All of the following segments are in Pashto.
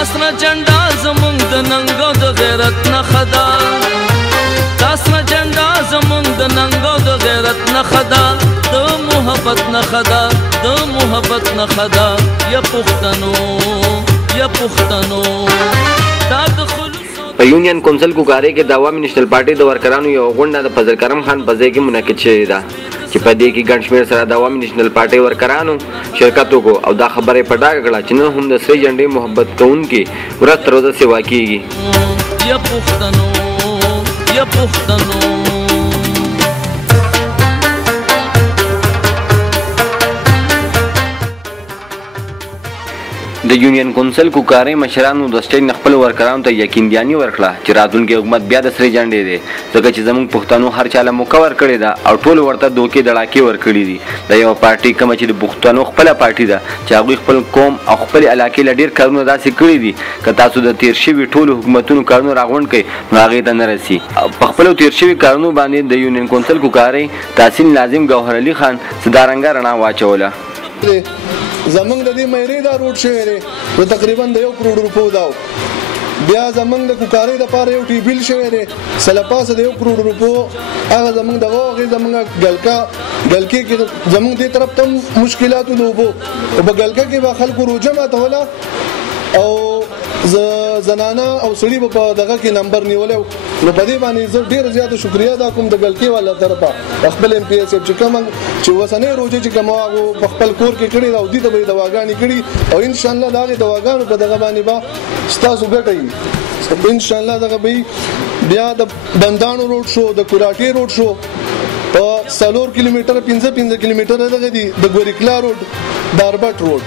تاسره جنډا زمونږ د ننګ او د غیرت نښه ده تاسره جنډا زمونږ د ننګ او د غیرت نښه ده د محبت نښه ده د محبت نښه ده یا پښتنو یا پښتنو دا د په یونین کونسل کوکارې کې د عوامي نېشنل پارټۍ د ورکرانو یو غونډه د فضل کرم خان په ځای کې منعقد شوې ده چې په دې کې ګڼ شمېر سره د عوامي نېشنل پارټۍ ورکرانو شرکت وکړو او دا خبره یې په ډاګه کړه چې نن هم د سرې جنډې محبت کوونکي ورځ تر ورځه سیوا کېږي یا پښتنو یا پښتنو د یونین کونسل کوکارې مشرانو د سټیج نه خپلو ورکرانو ته یقیندیاني ورکړه چې راتلونکي حکومت بیا د سرې جنډې دی ځکه چې زموږ پښتنو هر چاله موقع ورکړې ده او ټولو ورته دوکې دړاکې ورکړي دي د یوه پارټۍ کومه چې د پښتنو خپله پارټي ده چې هغوی خپل قوم او خپلې علاقې له ډېر کارونه داسې کړي دي که تاسو د تېر شوي ټولو حکومتونو کارونه راغونډ کړئ نو هغې ته نه رسي په خپلو تېر شوي کارونو باندې د یونین کونسل کوکارۍ تحصیل ناظم ګوهر علي خان څدارنګه رڼا واچوله زمونږ د دې مېرې دا روډ شوی دی نو تقریبا د 1 کروڑ روپو دا بیا زمونږ د کوکارۍ دپاره یو ټي بیل شوی دی سله پاسه د 1 کروڑ روپو هغه زمونږ دغه هغې زمونږ ګلکې کې زمونږ دې طرف ته مشکلاتو د اوبو په ګلکه کې به خلکو روجه ماتوله او زنانه او سړي به په دغه کې نمبر نیولی نو په دې باندې زه ډېره زیاته شکریه ادا کوم د ګلکې والا طرفه خپل ایم پی ایس چې کومه چې اوسنۍ روژې چې کومه هغو په خپل کور کې کړې ده او دې ته به یې دواګانې کړي او انشاءالله د هغې دواګانو په دغه باندې به ستاسو ګټه وي انشاءالله دغه به بیا د بندانو روډ شو د کوراټې روډ شو په 4 کیلومتره 15 کیلومتره دغه دي د ګوریکلا روډ د اربټ روډ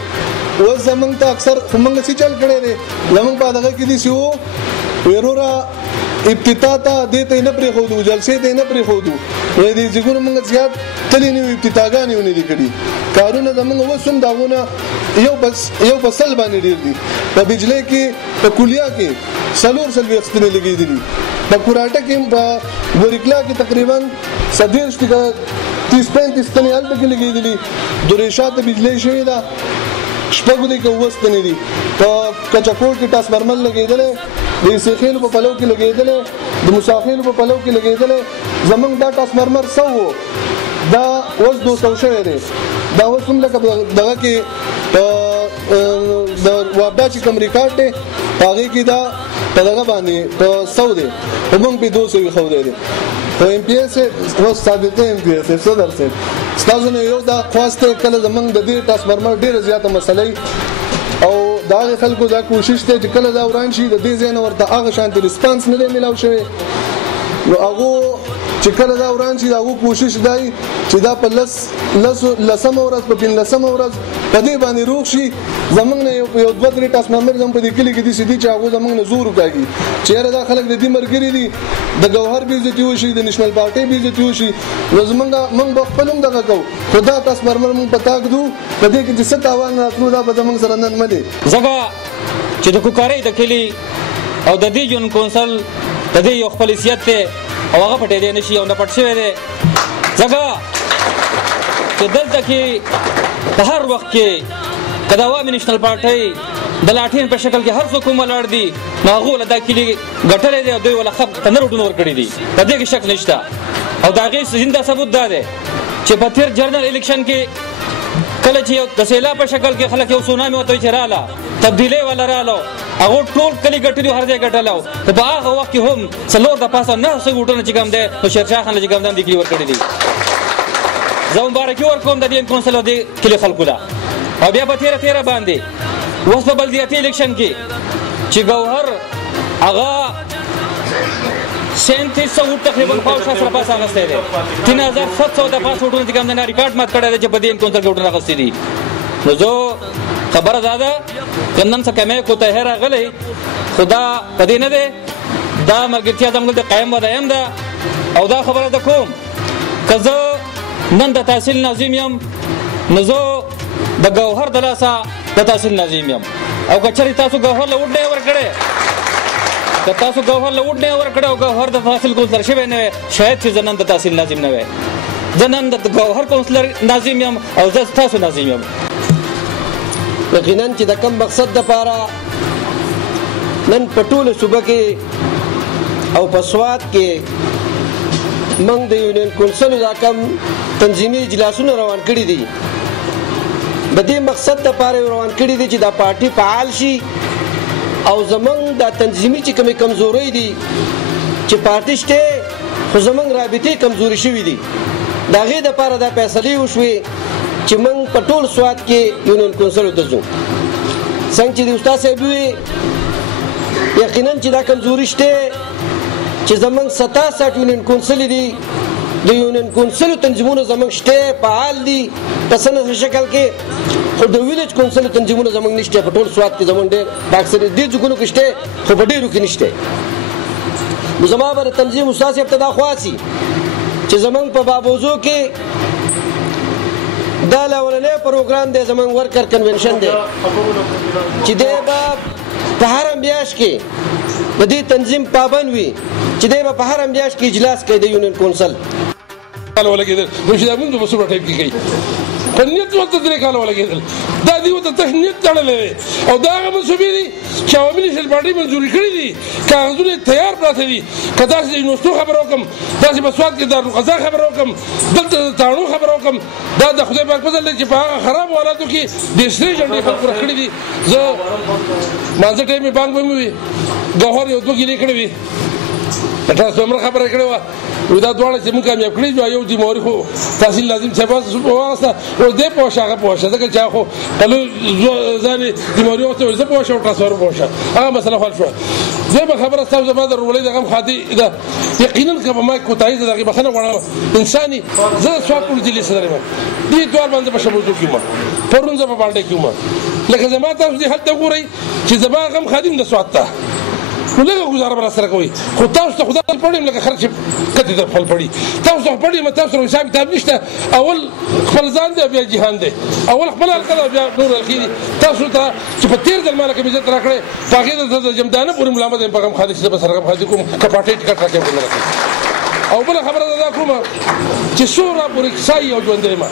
اوس زمونږ ته اکثر موږ څه چل کړی دی زمونږ په دغه کې دي چې ویرورا ابتدا ته دې ته نه پرېښودو جلسې ته نه پرېښودو دې ځایونه موږ زیات تللي نه وي ابتداګانې ونه دي کړي کارونه زمونږ اوس هم د هغونه یو په سل باندې ډېر دي په بجلۍ کې په کولیا کې 4 ستنې لګېدلي په کوراټه کې په ګوریکلا کې تقریبا 30-35 ستنې هلته کې لګېدلي دوریشا ته بجلۍ شوې ده شپږو دی که 7 ستنې دي په کچکوټ کې ټرانسفارمر لګېدلی د سیخیلو په پلو کې لګېدلی د موساخیلو په پلو کې لګېدلی زمونږ دا ټرانسفارمر څه و دا اوس 200 شوی دی دا اوس هم لکه دغه کې د وابدا چې کوم ریکارډ دی په هغې کې دا په دغه باندې په 100 دی خو موږ پې 200 ایښودی دی خو ایم پی ایس اوس ثابته ایم پی ایس صدر صاحب ستاسو نه یو دا خواست دی کله زمونږ د دې ټرانسفارمر ډېره زیاته مسله او د هغې خلکو دا کوشش دی چې کله دا وران شي د دې ځای نه ورته هغه شانتې ریسپانس نه دی میلاو شوی نو هغو چې کله دا وران شي د هغو کوشش دی چې دا په 10مه ورځ په 15مه ورځ په دې باندې روغ شي زمونږ نه یو 2-3 ټرانسفارمر زموږ په دې کلي کې داسې دي چې هغو زمونږ نه زور وکاږي چې یاره دا خلک د دې ملګري دي د ګوهر بېعزتي وشي د نیشنل پارټۍ بېعزتي وشي نو موږ به خپل هم دغه کوو خو دا ټرانسفارمر موږ په تا ږدو په دې کې چې څه تاوان راتلو دا به زموږ سره نن مه دی ځکه چې د کوکارۍ د کلي او د دې یونین کونسل د دې یو خپل حیثیت دی او هغه پټېدی نه شي او نه پټ شوی دی ځکه چې دلته کې په هر وخت کې که د عوامي نېشنل پارټۍ د لاټین په شکل کې هر څوک هم ولاړ دي نو هغو له دا کلي ګټلی دی او دوی وله نه روډونه ورکړي دي په دې کې شک نشته او د هغې زنده ثبوت دا دی چې په تېر جنرال الیکشن کې کله چې د سیلاب په شکل کې خلک یو سونامي ورته چې راله تبدیلۍ والا راله هغو ټول کلي ګټلي هر ځای ګټلی و خو په هغه وخت کې هم څلور د پاسه 900 ووټونه چې کوم دی نو شیرشاه خان له چې کوم دی هم دې کلي ورکړي دي زه مبارکي ورکوم د دې کونسل او دې کلي خلکو ته او بیا په تېره باندې اوس په بلدیاتي الیکشن کې چې ګوهر هغه 3700 ووټ تقریبا پاوشه سره پاس اخیستی دی 3700 د پاس ووټونه چې کوم دی ریکارډ مات کړی دی چې په دې کونسل کې ووټونه اخیستي دي نو زه خبره دا ده که نن څه کمی کوتاهی راغلی خو دا په دې نه دی دا ملګرتیا زموږ د قایم و دایم ده او دا خبره ده کوم که زه نن د تحصیل ناظم یم نو زه د ګوهر د لاسه د تحصیل ناظم یم او که چېرې تاسو ګوهر له ووټ نه یې ورکړی که تاسو ګوهر له ووټ نه یې ورکړی او ګوهر د تحصیل کونسلر شوی نه وی شاید چې زه نن د تحصیل ناظم نه وی زه نن د ګوهر کونسلر ناظم یم او زه ستاسو ناظم یم یقینا چې د کم مقصد دپاره نن په ټوله صوبه کې او په سوات کې موږ د یونین کونسل دا کم تنظیمي اجلاسونه روان کړي دي. د دې مقصد لپاره روان کړي دي چې دا پارټي فعال شي او زمونږ د تنظیمي چې کومې کمزورۍ دي چې پارټي شته خو زمونږ رابطې کمزوري شوي دي د هغې دپاره دا فیصلې وشوې چې موږ په ټول سوات کې یونین کونسلو ته ځو. څنګه چې د استاد صاحب وویل یقینا چې دا کمزوري شته چې زمونږ 67 یونین کونسل دي د یونین کونسلو تنظیمونه زمونږ شته فعال دي په څه شکل کې خو د ویلیج کونسل تنظیمونه زمونږ نشته په ټول سوات کې زمونږ ډېر په اکثریت دې ځایونو کې شته خو په ډېرو کې نشته. نو زما به د تنظیم استاد صاحب ته دا خواسي چې زمونږ په بابوزو کې دا لومړنی پروګرام دی زمونږ ورکر کنونشن دی چې دی به په هره میاشت کې د دې تنظیم پابند وي چې دی به په هره میاشت کې اجلاس کوي د یونین کونسل کال ولګېدل نو چې دا موږ په صوبه ټایپ کې کوي په نیت ورته 3 کال ولګېدل دا دوی ورته تش نیت تړلی دی او دا هغه منصوبې دي چې عوامي نیشنل پارټۍ منظوري کړي دي کاغذونه یې تیار پراته دي که داسې د یونیورسټو خبره وکړم داسې په سوات کې دارالقضا خبره وکړم دلته د تاڼو خبره وکړم دا د خدای پاک فضل دی چې په هغه خرابو حالاتو کې د سرې جنډې خلکو راکړي دي. زه مانځه ټایم یې بانک به مې وي ګوهر یو 2 کیلې کړې وي ټرانسفارمر خبره کړې وه دا دواړه چې موږ کامیاب کړي یو دي موري خو تحصیل لازم صاحب واسطه اوس دې پوښه هغه پوښه ځکه چې خو کله ځان دې موري واسطه زه پوښه او ټرانسفر پوښه هغه مسله حل شو. زه به خبره تاسو زما د رولې دغه خاطي دا یقینا که ما کوتای دغه بخنه غواړم انساني زه سوال کول دي لسره ما دې دوار باندې په شبوتو کې ما پرون زما باندې کې ما لکه زما تاسو دې حد ګورئ چې زما غم خادم د سوات ته نو لږه ګزاره به راسره کوئ خو تاسو ته خدای پړ یم لکه خر چې کتې ته خپل پړي تاسو ته پړ یم تاسو سره حساب کتاب نشته اول خپل ځان دی بیا جهان دی اول خپل حلقه ده بیا نور حلقې دي تاسو ته چې په تېر ځل ما لکه عزت راکړی په هغې د جمدانه پورې ملامت یم په غم خادي چې زه به سره غم خادي کوم که پارټۍ ټکټ راکړم نه راکړم. او بله خبره دا کوم چې څومره پورې سایي او ژوندی یم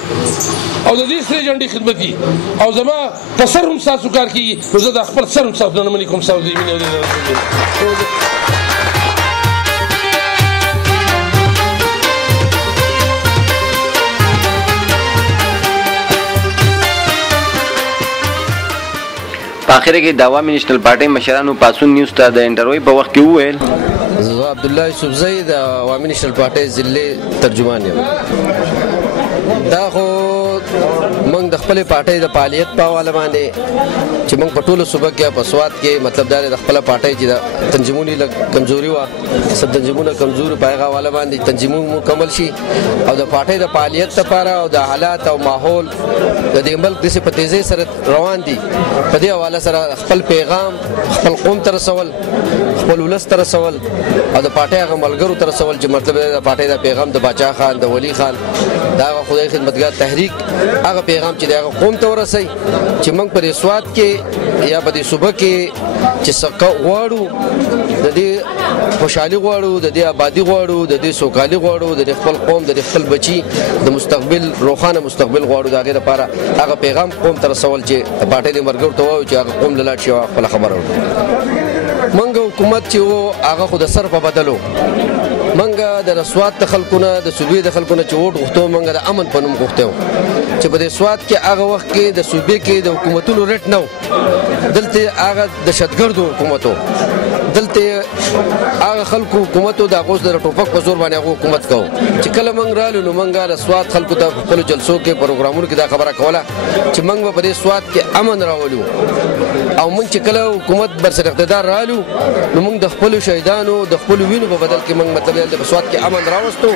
او د دې سرې جنډې خدمتي او زما په سر هم ستاسو کار کېږي نو زه د خپل سر هم ستاسو نه منې کوم ستاسو د مینې او د په اخره کې د عوامي نیشنل پارټۍ مشرانو پاسون نیوز ته د انټرویو په وخت کې وویل زه عبدالله یوسفزی د عوامي نیشنل پارټۍ ضلعي ترجمان یم. دا خو موږ د خپلې پارټۍ د فعالیت په حواله باندې چې موږ په ټوله صوبه کې په سوات کې مطلب دا د خپله پارټۍ چې د تنظیمونو لږ کمزوري وه سب تنظیمونه کمزوري په هغه حواله باندې تنظیمونه مکمل شي او د پارټۍ د فعالیت لپاره او د حالات او ماحول د دې ملک داسې په تیزۍ سره روان دي په دې حواله سره خپل پیغام خپل قوم ته رسول خپل ولس ته رسول او د پارټۍ هغه ملګرو ته رسول چې مطلب د پارټۍ د پیغام د باچا خان د ولی خان دا خدای خدمتګار تحریک هغه پیغام چې دغه قوم ته ورسي چې موږ په سوات کې یا په دې صوبه کې چې څه غواړو د دې خوشحالي غواړو د دې آبادي غواړو د دې سوکالي غواړو د خپل قوم د خپل بچي د مستقبل روښانه مستقبل غواړو د هغې لپاره هغه پیغام قوم ته رسول چې د پارټۍ د ملګرو ته ووایو چې هغه قوم له لاړ شي او خپله خبره وکړي. موږ حکومت چې و هغه خو د سر په بدلو موږ د سوات د خلکو نه د صوبې د خلکو نه چې ووټ غوښتو موږ د امن په نوم غوښتی و چې په دې سوات کې هغه وخت کې د صوبې کې د حکومتونو رټ نه و دلته هغه دهشتګردو حکومت و دلته هغه خلکو حکومت و د هغوی د ټوپک په زور باندې هغه حکومت کوو چې کله موږ رالو نو موږ د سوات خلکو ته په خپلو جلسو کې پروګرامونو کې دا خبره کوله چې موږ به په دې سوات کې امن راولو او موږ چې کله حکومت برسر اقتدار رالو نو موږ د خپلو شهیدانو د خپلو وینو په بدل کې موږ مطلب د سوات کې امن راوستو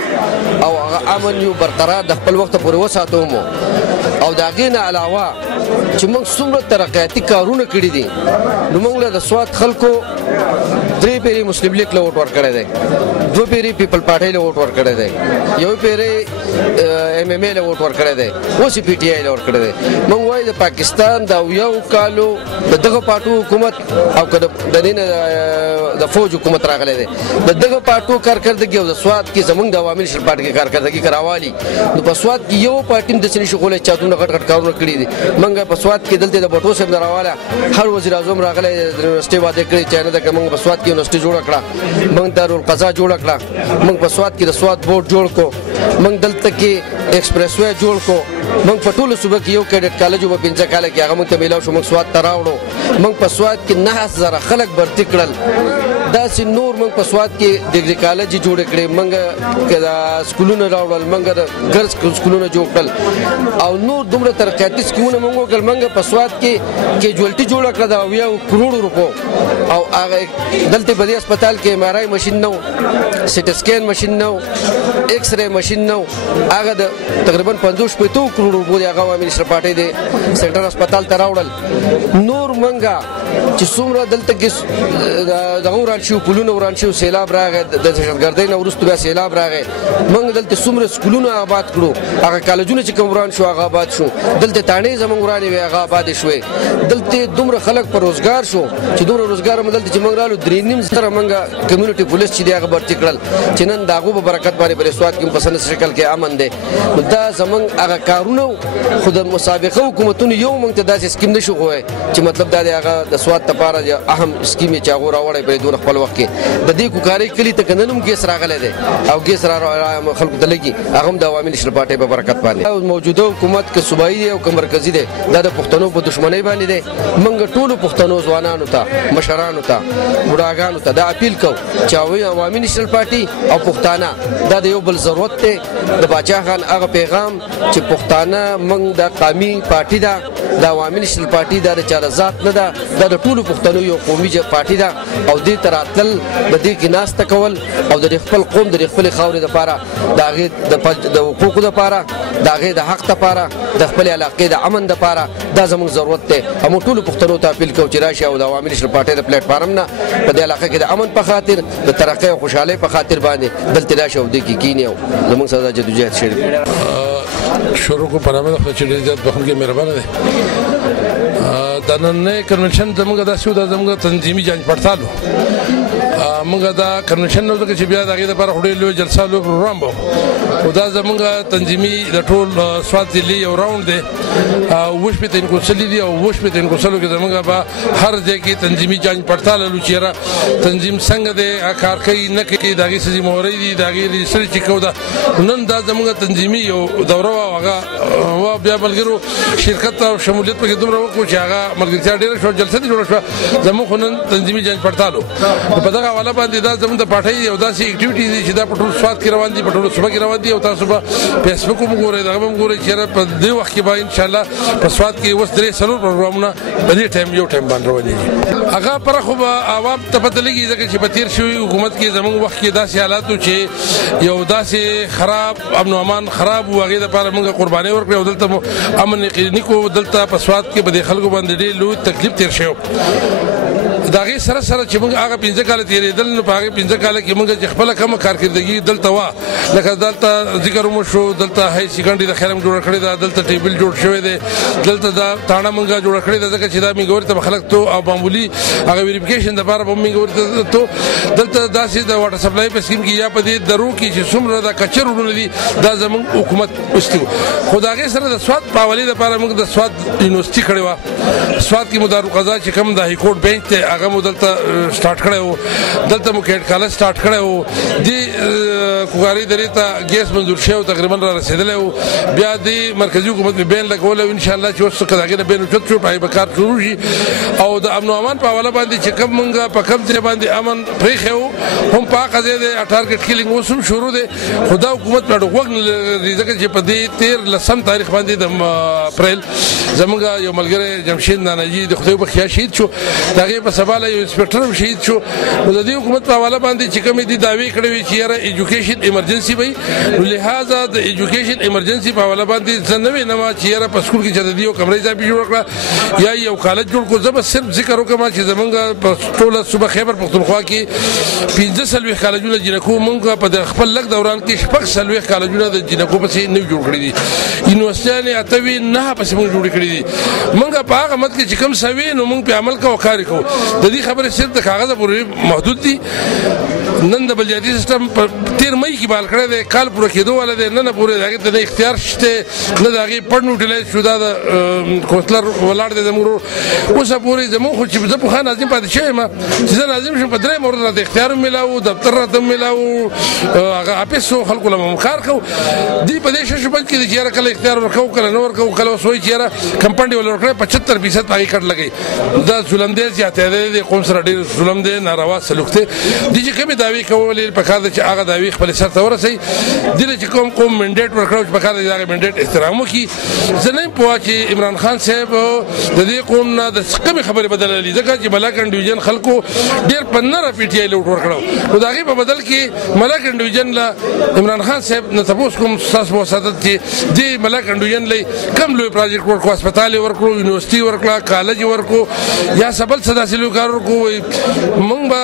او هغه امن یو برقرار د خپل وخت پورې وساتو مو او د هغې نه علاوه چې موږ څومره ترقیاتي کارونه کړي دي نو موږ له د سوات خلکو 3 پیری مسلم لیگ له ووټ ورکړی دی 2 پیری پیپل پارټۍ له ووټ ورکړی دی 1 پیری MMA له ووټ ورکړی دی اوس PTI له ورکړی دی موږ وایو د پاکستان د 1 کالو دغه پارټو حکومت او که د دې نه د فوج حکومت راغلی دی دغه پارټو کارکردګي او د سوات کې زموږ د عوامي نیشنل پارټۍ کې کارکردګي راوالي نو په سوات کې یو پارټي هم داسې نشي کولی چې چا دومره غټ غټ کارونه کړي دي موږ په سواد کې دلته د بټو صاحب راواله هر وزیر اعظم راغلی د یونیورسيټي واده کړی چې نه د موږ په سواد کې یونیورسيټي جوړ کړه موږ دارالقضا جوړ کړه موږ په سواد کې د سواد بورډ جوړ کو موږ دلته کې ایکسپریس وے جوړ کو موږ په ټولو صوبه کې یو کیډټ کالج په 15 کال کې هغه موږ ته میلاو شو موږ سواد ته راوړو موږ په سواد کې 9000 خلک برتی کړل داسې نور موږ په سواد کې ډیګري کالج جوړ کړي موږ کدا سکولونه راوړل موږ ګرځ سکولونه جوړ کړل او نور دومره ترقیاتي سکولونه موږ وکړل موږ په سواد کې کیجوالټي جوړ کړه دا 1 کروڑ روپو او هغه دلته په دې هسپتال کې ام آر آی ماشين نو سټ سکین ماشين نو ایکس ری ماشين نو هغه تقریبا 50 کروڑ روپو دی هغه منیسټر پارټي دی سنټر هسپتال ته راوړل نور منګه چې څومره دلته کې دغه وران شو پلونه وران شو سیلاب راغی د دهشتګردۍ نه وروسته بیا سیلاب راغی موږ دلته څومره سکولونه آباد کړو هغه کالجونه چې کوم وران شو هغه آباد شو دلته تانې زموږ ورانې وي هغه آباد شوې دلته دومره خلک په روزګار شو چې دومره روزګار هم دلته چې موږ رالو 3.5 زره موږ کمیونټي پولیس چې دی هغه برتي کړل چې نن د هغو په برکت باندې بلې سواد کې په سن شکل کې امن دی دا زموږ هغه کارونه خو د مسابقه حکومتونو یو موږ ته داسې سکیم نشو خوی چې مطلب دا دی هغه د سواد لپاره اهم سکیم چې هغه راوړی په دون خپل وخت کې د دې کوکاري کلی ته کننم ګیس راغلی دی او ګیس را خلکو ته لګي هغه هم د عوامي نشل پارټي په برکت باندې موجوده حکومت کې صوبایي دی او مرکزی دی دا د پښتنو په دښمنۍ باندې دی موږ ټول پښتنو ځوانانو ته مشرانو ته بډاګانو ته دا اپیل کوو چې عوامي نشل پارټي او پښتانه دا د یو بل ضرورت دی د باچا خان هغه پیغام چې پښتانه موږ د قومي پارټي دا د عوامي نشل پارټي دا د چاره ذات نه ده دا د ټولو پښتنو یو قومي پارټي ده او دې تراتل د دې کې ناس تکول او د خپل قوم د خپل خاورې لپاره د هغه د حقوقو لپاره د هغه د حق لپاره د خپل علاقې د امن لپاره دا زموږ ضرورت دی هم ټول پښتنو ته اپیل کوي چې راشي او د عوامي نشل پارټي د پلیټ فارم نه په دې علاقې کې د امن په خاطر د ترقۍ او خوشحالۍ په خاطر باندې دلته راشي او د کې کینیو زموږ سره د جدوجہد شریک شروع کو پنامه د خپل جدوجہد په خلکو مهربانه ده د نن کنونشن زموږ د سیو د زموږ تنظیمي جنج پړتالو موږ دا کنونشن نو چې بیا دغه لپاره وړي لوی جلسه لوی پروګرام وو او دا زموږ تنظیمي د ټول سواد ضلع یو راوند دی او وښ په تین کوسلی دی او وښ په تین کوسلو کې زموږ به هر ځای کې تنظیمي جنج پړتال لو چیرې تنظیم څنګه دی کار کوي نه کوي دغه سزي موري دي دغه ریسرچ کو دا نن دا زموږ تنظیمي یو دوره هغه بیا بلګرو شرکت او شمولیت په دومره وکړو چې هغه ملګرتیا ډیره شو جلسه دي جوړه شو زموږ نن تنظیمي جنج پړتالو په دغه حواله باندې دا زموږ د پټای یو داسې اکټیویټی دي چې دا په ټول سواد کې روان دي په ټول صوبه کې روان دي او تاسو په فیسبوک وګورئ دا هم وګورئ چې په دې وخت کې به ان شاء الله په سواد کې اوس درې سلور پروګرامونه په دې ټایم یو ټایم باندې روان دي هغه پر خو عوام ته پته لګي ځکه چې په تیر شوی حکومت کې زموږ وخت کې داسې حالات چې یو داسې خراب امن او امان خراب وغه د لپاره موږ قرباني ورکړو دلته امن کلینیکو دلته په سواد کې به د خلکو باندې ډېر لوی تکلیف تیر شو داغه سره سره چې موږ هغه 15 کال تیرېدل نو هغه 15 کال کې موږ چې خپل کوم کارکردګي دلته وا لکه دلته ذکر مو شو دلته هاي سکندري د خیرم جوړ کړی دا دلته ټیبل جوړ شوی دی دلته دا تاڼه موږ جوړ کړی دا ځکه چې دا موږ ورته خلک ته او معمولی هغه ویریفیکیشن د لپاره موږ ورته ته دلته داسې د واټر سپلای په سکیم کې یا په دې درو کې چې څومره دا کچرونه دي دا زموږ حکومت واستو خدای سره د سواد په حواله لپاره موږ د سواد یونیورسيټي کړی و سواد کې مدارالقضا چې کوم د هاي کورټ بنچ ته هغه مو دلته سٹارټ کړو دلته مو کېټ کالج سٹارټ کړو دی کوګاری درې ته ګیس منظور شو تقریبا را رسیدلې بیا دی مرکزی حکومت به بین لګول او ان شاء الله چې اوس کداګه بین چوت چوت پای بکار شروع شي او د امن او امان په حواله باندې چې کوم مونږه په کوم ځای باندې امن پریخو هم پاکه ځای دی ټارګټ کیلینګ اوسم شروع دی خدا حکومت په ډوغ ریزه چې په دې 13 لسم تاریخ باندې د اپریل زمونږ یو ملګری جمشید نانجی د خدای په خیا شهید شو دغه په سباله یو انسپکټر شهید شو د دې حکومت په حواله باندې چې کوم دي داوی کړی چې یاره ایجوکیشن ایمرجنسي وي لہذا د ایجوکیشن ایمرجنسي په حواله باندې څنګه نه ما چې یاره په سکول کې چې د یو کمرې ځای جوړ کړه یا یو کالج جوړ کو زب صرف ذکر وکم چې زمونږ په ټوله صوبه خیبر پختونخوا کې 15 کالجونه جنکو مونږ په خپل لګ دوران کې شپږ سلوي کالجونه د جنکو په څیر نه جوړ کړی دي یونیورسيټي اتوي نه په څیر جوړ کړی دي مونږ په هغه مت کې چې کوم سوي نو مونږ په عمل کوو کار کوو د دې خبره صرف د کاغذ پورې محدود دي نن د بلدیاتي سیستم په 13 مې کې بال کړی دی کال پوره کېدو والا دی نن پورې د هغې ته نه اختیار شته نه د هغې پړ یوټیلایز شو دا د کونسلر ولاړ دی زموږ ورور اوسه پورې زموږ خو چې زه پخوا ناظم پاتې شوی یم چې زه ناظم شم په درېیم ورځ راته اختیار هم میلاو دفتر راته هم میلاو هغه آفس و خلکو له مو کار کوو دوی په دې شش بند کې دي چې یاره کله اختیار ورکوو کله نه ورکوو کله اوس وایي چې یاره کمپاونډ یې ول ورکړی 75% په هغې کټ لګوي دا ظلم دی زیاتېدی دی قوم سره ډېر ظلم دی ناروا سلوک دی دې چې کومې دعوې کولې پکار ده چې هغه دعوې خپل سر ته ورسوي دې له چې کوم قوم منډیټ ورکړو چې پکار ده چې هغه منډیټ احترام وکړي زه نه یم پوه چې عمران خان صاحب د دې قوم نه د کومې خبرې بدللي ځکه چې ملاکنډ ډویژن خلکو ډېر په نره پی ټي آی لوټ ورکړو نو د هغې په بدل کې ملاکنډ ډویژن له عمران خان صاحب نه تپوس کوم ستاسو په وساتت چې دې ملاکنډ ډویژن له کوم لوی پراجیکټ ورکړو هسپتال یې ورکړو یونیورسټي ورکړه کالج یې ورکړو یا سبل څه داسې لوی کار ورکړو موږ به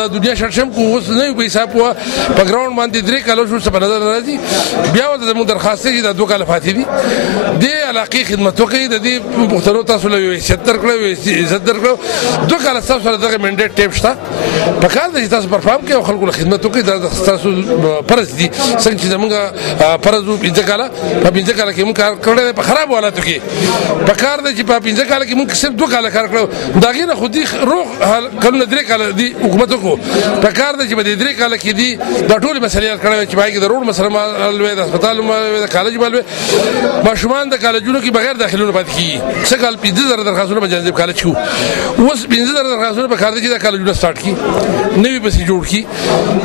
د دنیا شړشم کو اوس نه یو په حساب وه په ګراونډ باندې 3 کاله شو څه په نظر راځي بیا ورته زموږ درخواست دی چې دا 2 کاله پاتې دي دې علاقې خدمت وکړي د دې پښتنو تاسو له یو عزت درکړو عزت درکړو 2 کاله تاسو سره دغه منډیټ ټیپ شته په کار دی چې تاسو پرفارم کوئ او خلکو له خدمت وکړئ دا ستاسو فرض دي څنګه چې زموږ فرض و 15 کاله په 15 کاله کې موږ کار کړی دی په خرابو حالاتو کې په کار دی چې په 15 کاله کې موږ صرف 2 کاله کار کړو د هغې نه خو دې روغ کلونه 3 کاله دي حکومت وکړو په کار دی چې په دې 3 کاله کې دي دا ټولې مسلې حل کړی وي چې په هغې کې د روډ مسله هم حل وی د هسپتال هم حل وی د کالج هم حل وی ماشومان د کالجونو کې بغیر داخلونه پاتې کېږي څه کال 15,000 درخواستونه په جانب کالج کې اوس 15,000 درخواستونه په کار دی چې دا کالجونه سټارټ کړي نوي پسې جوړ کړي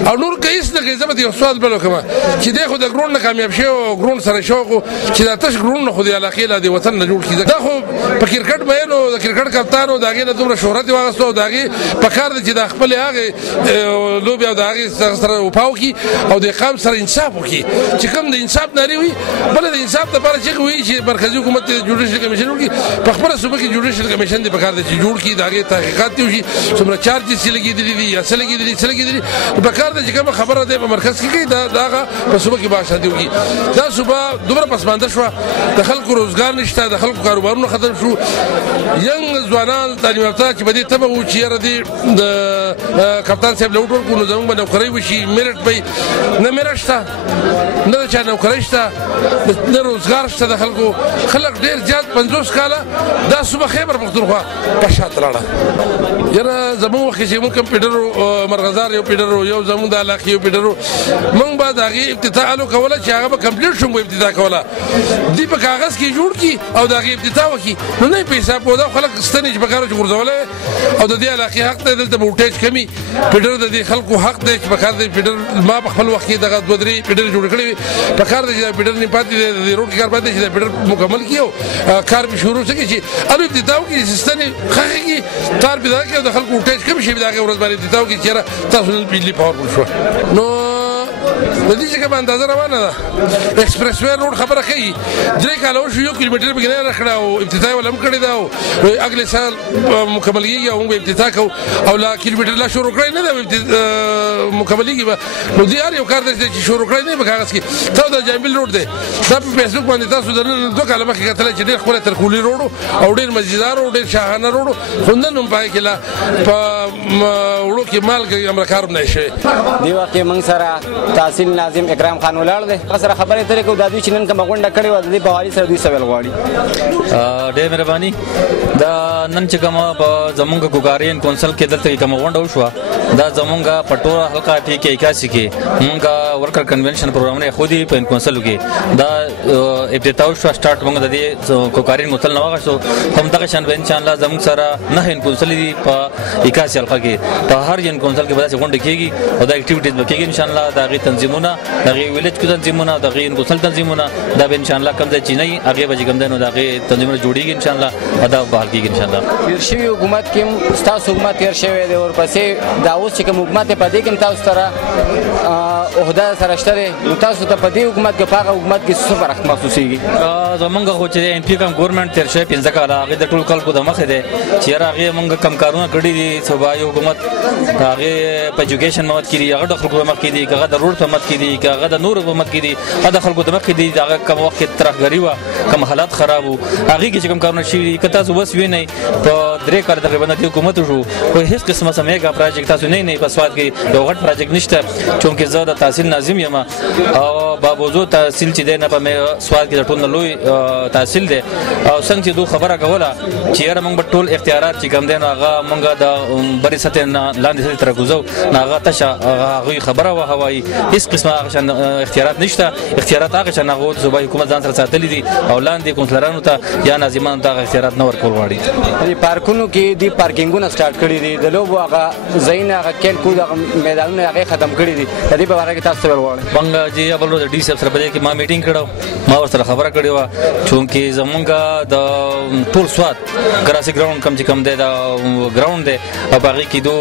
او نور که هېڅ نه کوي زه به ته یو سوال بل وکړم چې دی خو د ګرون نه کامیاب شوی او ګرون سره شوق و چې دا تش ګرون نه خو د علاقې لا د وطن نه جوړ کړي دا خو په کرکټ مین او د کرکټ کپتان او د هغې نه دومره شهرت یې واخیسته او د هغې په کار دی چې د خپلې هغې لوبې او د هغې سره وفا وکړي او د قام سره انصاف وکړي چې کوم د انصاف نارې وي بله د انصاف دپاره چې وایي چې مرکزي حکومت جوډیشل کمیشن وکړي په خپله صوبه کې جوډیشل کمیشن دی په کار دی چې جوړ کړي د هغې تحقیقات دې وشي څومره چارجز چې لګېدلي دي یا څه لګېدلي څه لګېدلي په کار دی چې کومه خبره دی په مرکز کې کوي د هغه په صوبه کې باشندي وکړي دا صوبه دومره پسمانده شوه د خلکو روزګار نشته د خلکو کاروبارونه ختم شو ینګ ځوانان تعلیم یافته چې په دې تمه وو چې یاره دې د کپتان صاحب له وټ ورکړو نو زموږ به نوکرۍ وشي میرټ به نه میرټ شته نه د چا نوکرۍ شته نه روزګار شته د خلکو خلک ډېر زیات 50 کاله دا صوبه خیبر پښتونخوا په شاته لاړه یاره زموږ وخت چې موږ کمپیوټر مرغزار یو پیډر یو زموږ د علاقې یو پیډر موږ به د هغې افتتاح الو کوله چې هغه به کمپلیټ شو موږ افتتاح کوله دوی په کاغذ کې جوړ کړي او د هغې افتتاح وکړي نو نه یې په حساب وو دا خلک ستنې چې په کار چې غورځولی او د دې علاقې حق دی دلته وولټیج کمي پیډر د دې خلکو حق دی چې په کار دی پیډر ما په خپل وخت کې دغه 2-3 پیډر جوړ کړي وي په کار دی چې دا پیډر نه پاتې دی د روډ کې کار پاتې چې دا پیډر مکمل کړي او کار به شروع شي چې الو افتتاح وکړي چې ستنې ښخې کړي کار پیدا کړي او د خلکو وولټیج کم شي د هغې ورځ باندې افتتاح وکړي چې یاره تاسو نن بجلي پاورفل شوه نو د دې چې کومه اندازه روانه ده ایکسپریس وی روډ خبره کوي 3 کاله وشو 1 کیلومتر پکې نه راکړه او افتتاح یې هم کړې ده او اګلې سال مکمل کېږي او موږ به افتتاح کوو او لا کیلومتر لا شروع کړی نه ده مکمل کېږي نو دې هر یو کار دی چې شروع کړی نه په کاغذ کې دا د جامبل روډ دی دا په فیسبوک باندې تاسو د 2 کاله مخکې کتلی چې ډېر ښکلی ترکولي روډ او ډېر مزیدار او ډېر شاهانه روډ خو نن هم په هغې کې لا په وړو کې مالګه امرکار هم نه شوی دې وخت کې موږ سره تحصیل ناظم اکرام خان ولاړ دی هغه سره خبرې اترې کوو دا دوی چې نن کومه غونډه کړې وه د دې په حوالې سره دوی څه ویل غواړي ډېر مهرباني دا نن چې کومه په زمونږ ګوګارین کونسل کې دلته کومه غونډه وشوه دا زمونږ په ټوله حلقه کې 81 کې مونږ ورکر کنونشن پروګرامونه خودي په کونسل کې دا ابتدا شو سٹارټ مونږ د دې ګوګارین کونسل نه واغښتو هم دغه شان به ان شاء الله زمونږ سره نه کونسل دي په 81 حلقه کې په هر ین کونسل کې به غونډه کېږي او دا اکټیویټیز به کېږي ان شاء الله دا غي تنظیمونه دا غي ویلیج کې تنظیمونه دا غي کونسل تنظیمونه دا به ان شاء الله کوم ځای چې نه هغه به کوم ځای نو دا غي تنظیمونه جوړیږي ان شاء الله ادا بحال کېږي ان شاء الله تیر شوی حکومت کې تاسو حکومت تیر شوی دی او پسې دا اوس چې کوم حکومت په دې کې تاسو سره عہده سره شته نو تاسو ته په دې حکومت کې هغه حکومت کې څه فرق محسوسيږي زمونږ خو چې ان پی کم ګورنمنت تیر شوی 15 کاله هغه د ټول خلکو د مخه دی چې هغه مونږ کم کارونه کړی دي صوبایي حکومت هغه په ایجوکیشن مواد کې هغه د خلکو مخ کې دي هغه د روډ په مت کې دي که هغه د نورو په مت کې دي هغه د خلکو د مخ کې دي هغه کوم وخت کې ترهګري وه کوم حالات خراب وو هغې کې چې کوم کارونه شوي دي که تاسو بس وینئ په 3 کاله تقریبا د حکومت وشو خو هېڅ قسمه سمیږه پراجیکټ تاسو نه په سواد کې یو غټ پراجیکټ نشته چونکې زه د تحصیل ناظم یم او بابوزو تحصیل چې دی نه په سواد کې د ټول نه لوی تحصیل دی او څنګه چې دو خبره کوله چې یاره موږ به ټول اختیارات چې کوم دی نو هغه موږ د برې سطحې نه لاندې سطحې ته راکوزو نو هغه تشه هغوی خبره وه هوایي هېڅ قسمه هغه شان اختیارات نشته اختیارات هغه شان هغه د صوبایي حکومت ځان سره ساتلي دي او لاندې کونسلرانو ته یا ناظمانو ته هغه اختیارات نه ورکول غواړي پارکونو کې دي پارکینګونه سټارټ کړي دي د لوبو هغه ځایونه هغه کیل کود هغه میدانونه هغې ختم کړي دي د دې په باره کې تاسو څه ویل غواړئ موږ چې بل ورځ ډي صاحب سره په دې کې ما میټینګ کړی ما ورسره خبره کړې وه چونکې زمونږ د ټول سواد ګراسي ګراونډ کم چې کم دی دا ګراونډ دی او په هغې کې دو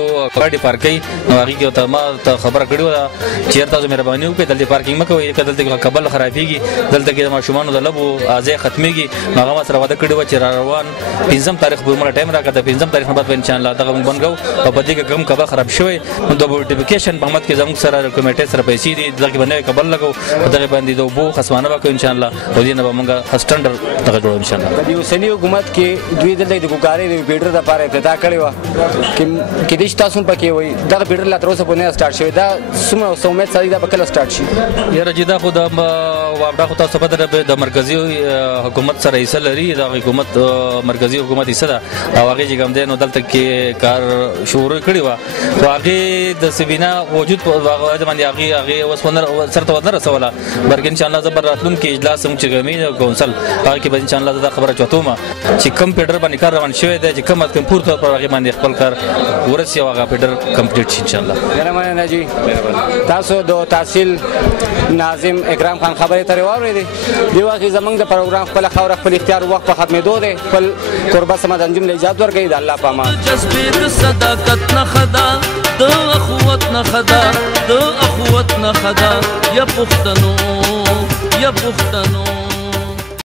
ګاډې پارک کوي نو هغې کې ورته ما ته خبره کړې وه چې یار تاسو مهرباني وکړئ دلته پارکینګ مه کوئ که دلته کبل خرابېږي دلته کې د ماشومانو د لبو ځای ختمېږي نو هغه ما سره واده کړې وه چې را روان 5 تاریخ پورې موږ ټایم راکړه د 5 تاریخ نه بعد به انشاءالله دغه موږ بند کوو او په دې کې کوم کبل خراب شوی نو د بوټیفیکیشن په مت کې زموږ سره کمیټې سره پیسې دي دغه کې به نوی کبل لګو په دغې باندې د اوبو خصمانه به کوو انشاءالله او دې نه به موږ سټنډر دغه جوړو انشاءالله د اوسني حکومت کې دوی دلته د کوکارۍ د بیډر دپاره ابتدا کړې وه کېدای شي تاسو هم پکې وایي دغه بیډر لا تر اوسه پورې نه سټارټ شوی دا څومره امید ساتي دا به کله سټارټ شي یاره چې دا خو دا خو تاسو پته ده د مرکزي حکومت سره حصه لري د حکومت مرکزي حکومت حصه ده او هغې چې کوم دی نو دلته کې کار شروع کړې وه خو هغې د سبینا وجود په هغه باندې هغې اوس سر ته ونه رسوله بلکې انشاءالله زه به راتلونکي اجلاس زموږ چې کومي کونسل هغې کې به انشاءالله زه دا خبره چوتومه چې کوم پیډر باندې کار روان شوی دی چې کوم از کوم پور طور پر هغې باندې خپل کار ورسي او هغه پیډر کمپلیټ شي انشاءالله ډېره مننه جي تاسو د تحصیل ناظم اکرام خان خبرې ترې واورېدې دې وخت کې زموږ د پروګرام خپله خاوره خپل اختیار وخت په ختمېدو دی خپل کوربه سمد انجم له اجازت ورکوي د الله په امان جذبې د صداقت نښه ده د اخوت نښه ده د اخوت نښه ده یا پښتنو